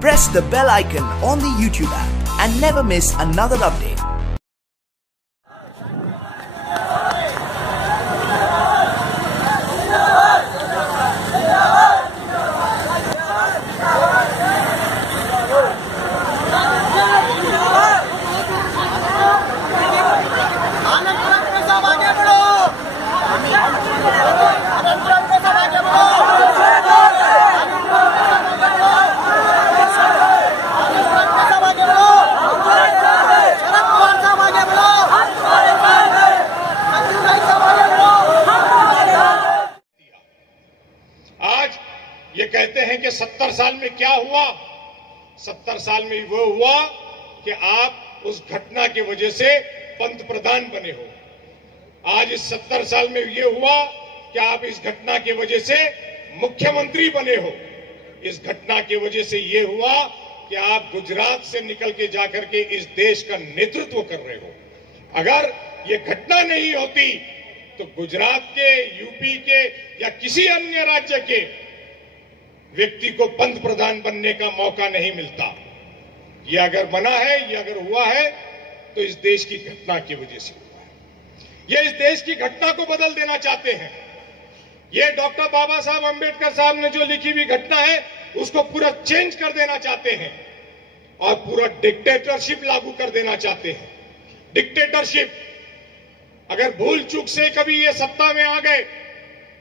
Press the bell icon on the YouTube app and never miss another update. ये कहते हैं कि 70 साल में क्या हुआ? 70 साल में वो हुआ कि आप उस घटना की वजह से पंत प्रधान बने हो। आज इस 70 साल में ये हुआ कि आप इस घटना की वजह से मुख्यमंत्री बने हो। इस घटना की वजह से ये हुआ कि आप गुजरात से निकल के जाकर के इस देश का नेतृत्व कर रहे हो। अगर ये घटना नहीं होती तो गुजरात के, यूपी के या किसी अन्य राज्य के व्यक्ति को पंत प्रधान बनने का मौका नहीं मिलता। ये अगर बना है, ये अगर हुआ है तो इस देश की घटना की वजह से हुआ है। ये इस देश की घटना को बदल देना चाहते हैं। ये डॉक्टर बाबा साहब अंबेडकर साहब ने जो लिखी हुई घटना है उसको पूरा चेंज कर देना चाहते हैं और पूरा डिक्टेटरशिप लागू कर देना चाहते हैं। डिक्टेटरशिप, अगर भूल चूक से कभी ये सत्ता में आ गए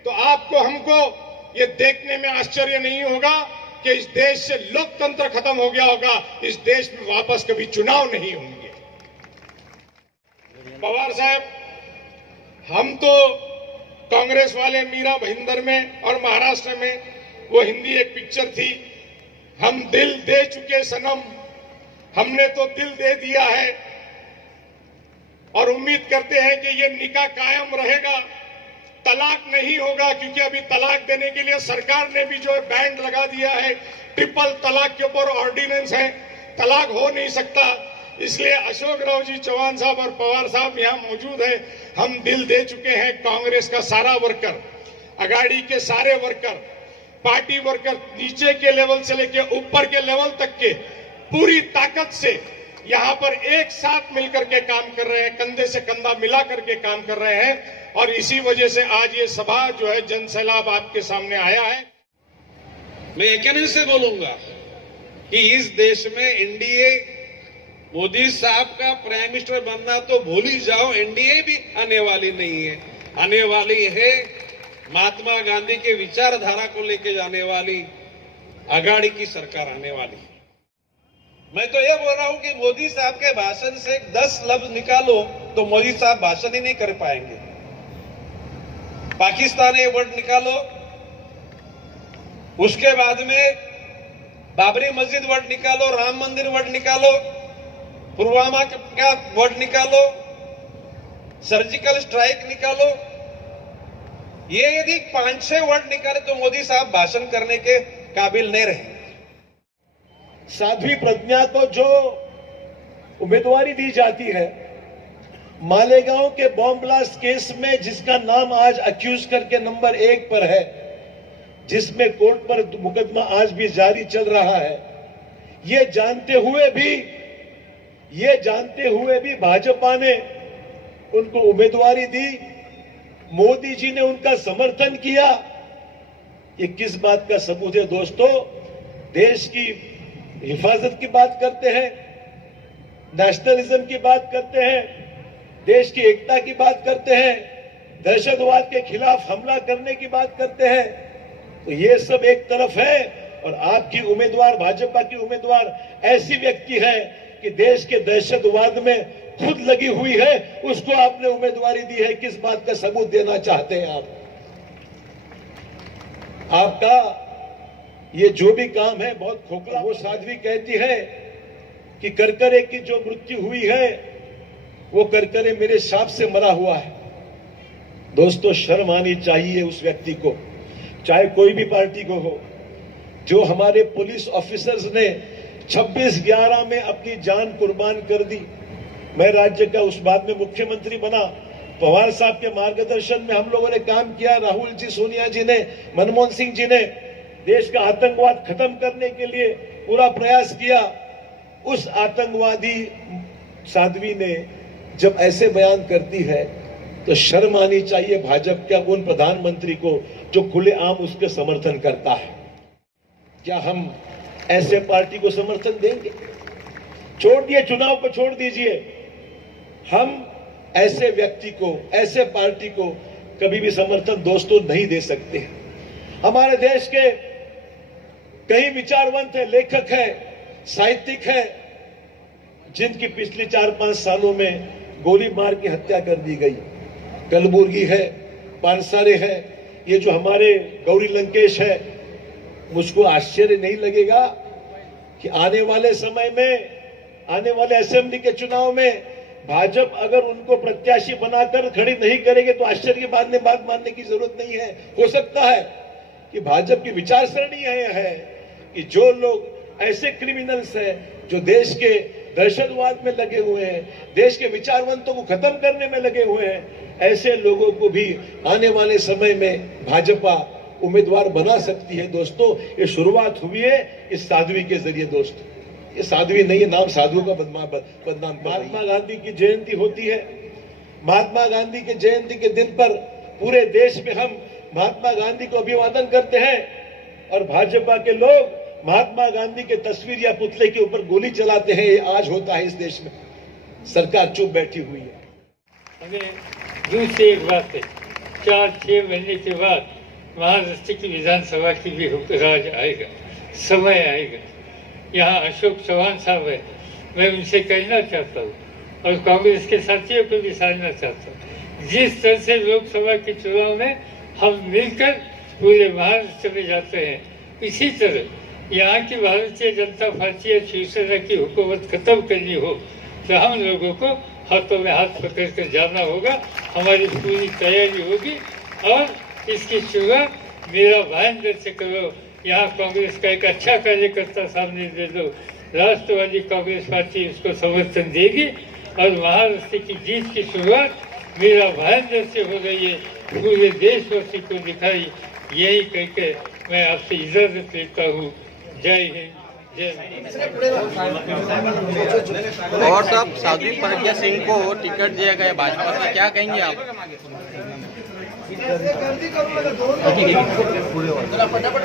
तो आपको, हमको ये देखने में आश्चर्य नहीं होगा कि इस देश से लोकतंत्र खत्म हो गया होगा। इस देश में वापस कभी चुनाव नहीं होंगे। पवार साहब, हम तो कांग्रेस वाले मीरा भाईंदर में और महाराष्ट्र में वो हिंदी एक पिक्चर थी, हम दिल दे चुके सनम, हमने तो दिल दे दिया है और उम्मीद करते हैं कि ये निकाह कायम रहेगा, तलाक नहीं होगा। क्योंकि अभी तलाक देने के लिए सरकार ने भी जो है बैंड लगा दिया है, ट्रिपल तलाक के ऊपर ऑर्डिनेंस है, तलाक हो नहीं सकता। इसलिए अशोक राव जी चौहान साहब और पवार साहब यहां मौजूद है। हम दिल दे चुके हैं। कांग्रेस का सारा वर्कर, अगाड़ी के सारे वर्कर, पार्टी वर्कर, नीचे के लेवल से लेकर ऊपर के लेवल तक के पूरी ताकत से यहां पर एक साथ मिलकर के काम कर रहे हैं, कंधे से कंधा मिला करके काम कर रहे हैं। और इसी वजह से आज ये सभा जो है, जन सैलाब आपके सामने आया है। मैं यकीन से बोलूंगा कि इस देश में एनडीए, मोदी साहब का प्राइम मिनिस्टर बनना तो भूल ही जाओ, एनडीए भी आने वाली नहीं है। आने वाली है महात्मा गांधी के विचारधारा को लेके जाने वाली अगाड़ी की सरकार आने वाली। मैं तो ये बोल रहा हूं कि मोदी साहब के भाषण से 10 लफ्ज निकालो तो मोदी साहब भाषण ही नहीं कर पाएंगे। पाकिस्तानी वर्ड निकालो, उसके बाद में बाबरी मस्जिद वर्ड निकालो, राम मंदिर वर्ड निकालो, पुलवामा का वर्ड निकालो, सर्जिकल स्ट्राइक निकालो। ये यदि 5-6 वर्ड निकाले तो मोदी साहब भाषण करने के काबिल नहीं रहे। साध्वी प्रज्ञा को जो उम्मीदवारी दी जाती है, मालेगांव के बॉम्ब ब्लास्ट केस में जिसका नाम आज अक्यूज करके नंबर 1 पर है, जिसमें कोर्ट पर मुकदमा आज भी जारी चल रहा है, ये जानते हुए भी भाजपा ने उनको उम्मीदवारी दी। मोदी जी ने उनका समर्थन किया। ये किस बात का सबूत है दोस्तों? देश की हिफाजत की बात करते हैं, नेशनलिज्म की बात करते हैं, देश की एकता की बात करते हैं, दहशतवाद के खिलाफ हमला करने की बात करते हैं। तो ये सब एक तरफ है और आपकी उम्मीदवार, भाजपा की उम्मीदवार ऐसी व्यक्ति है कि देश के दहशतवाद में खुद लगी हुई है, उसको आपने उम्मीदवारी दी है। किस बात का सबूत देना चाहते हैं आप? आपका ये जो भी काम है बहुत खोखला। वो साध्वी कहती है कि करकरे की जो मृत्यु हुई है वो करकरे मेरे शाप से मरा हुआ है। दोस्तों, शर्म आनी चाहिए उस व्यक्ति को, चाहे कोई भी पार्टी को हो। जो हमारे पुलिस ऑफिसर्स ने 26/11 में अपनी जान कुर्बान कर दी। मैं राज्य का उस बाद में मुख्यमंत्री बना, पवार साहब के मार्गदर्शन में हम लोगों ने काम किया, राहुल जी, सोनिया जी ने, मनमोहन सिंह जी ने। देश का आतंकवाद खत्म करने के लिए पूरा प्रयास किया। उस आतंकवादी साध्वी ने जब ऐसे बयान करती है तो शर्म आनी चाहिए भाजपा के उन प्रधानमंत्री को जो खुलेआम उसके समर्थन करता है। क्या हम ऐसे पार्टी को समर्थन देंगे? छोड़ दिए, चुनाव को छोड़ दीजिए, हम ऐसे व्यक्ति को, ऐसे पार्टी को कभी भी समर्थन दोस्तों नहीं दे सकते। हमारे देश के कई विचारवंत है, लेखक है, साहित्यिक है, जिनकी पिछले 4-5 सालों में गोली मार के हत्या कर दी गई। कलबुर्गी है, पानसारे है, ये जो हमारे गौरी लंकेश है, मुझको आश्चर्य नहीं लगेगा कि आने वाले समय में, आने वाले असेंबली के चुनाव में भाजपा अगर उनको प्रत्याशी बनाकर खड़ी नहीं करेगी तो आश्चर्य की बात मानने की जरूरत नहीं है। हो सकता है कि भाजपा की विचारसरणी है कि जो लोग ऐसे क्रिमिनल्स हैं जो देश के दहशतवाद में लगे हुए हैं, देश के विचारवंतों को खत्म करने में लगे हुए हैं, ऐसे लोगों को भी आने वाले समय में भाजपा उम्मीदवार बना सकती है। दोस्तों, ये शुरुआत हुई है इस साध्वी के जरिए। दोस्तों, ये साध्वी नहीं है, नाम साधु का बदनाम। महात्मा गांधी की जयंती होती है। महात्मा गांधी की जयंती के दिन पर पूरे देश में हम महात्मा गांधी को अभिवादन करते हैं और भाजपा के लोग महात्मा गांधी के तस्वीर या पुतले के ऊपर गोली चलाते हैं। ये आज होता है इस देश में। सरकार चुप बैठी हुई है। हमें दूसरी एक बात है, 4-6 महीने के बाद महाराष्ट्र की विधानसभा की भी राज आएगा, समय आएगा। यहाँ अशोक चौहान साहब है, मैं उनसे कहना चाहता हूँ और कांग्रेस के साथियों को भी साधना चाहता हूँ, जिस तरह से लोकसभा के चुनाव में हम मिलकर पूरे महाराष्ट्र में जाते हैं, इसी तरह यहाँ की भारतीय जनता पार्टी या शिवसेना की हुकूमत खत्म करनी हो तो हम लोगों को हाथों में हाथ पकड़ कर जाना होगा। हमारी पूरी तैयारी होगी और इसकी शुरुआत मेरा भाईंदर से करो। यहाँ कांग्रेस का एक अच्छा कार्यकर्ता सामने दे दो, राष्ट्रवादी कांग्रेस पार्टी उसको समर्थन देगी और महाराष्ट्र की जीत की शुरुआत मेरा भाईंदर से हो रही है, पूरे देशवासी को दिखाई। यही कहकर मैं आपसे इजाजत लेता हूँ। जय हिंद, जय और साहब, साध्वी प्रज्ञा सिंह को टिकट दिया गया भाजपा से, क्या कहेंगे आप? फटाफट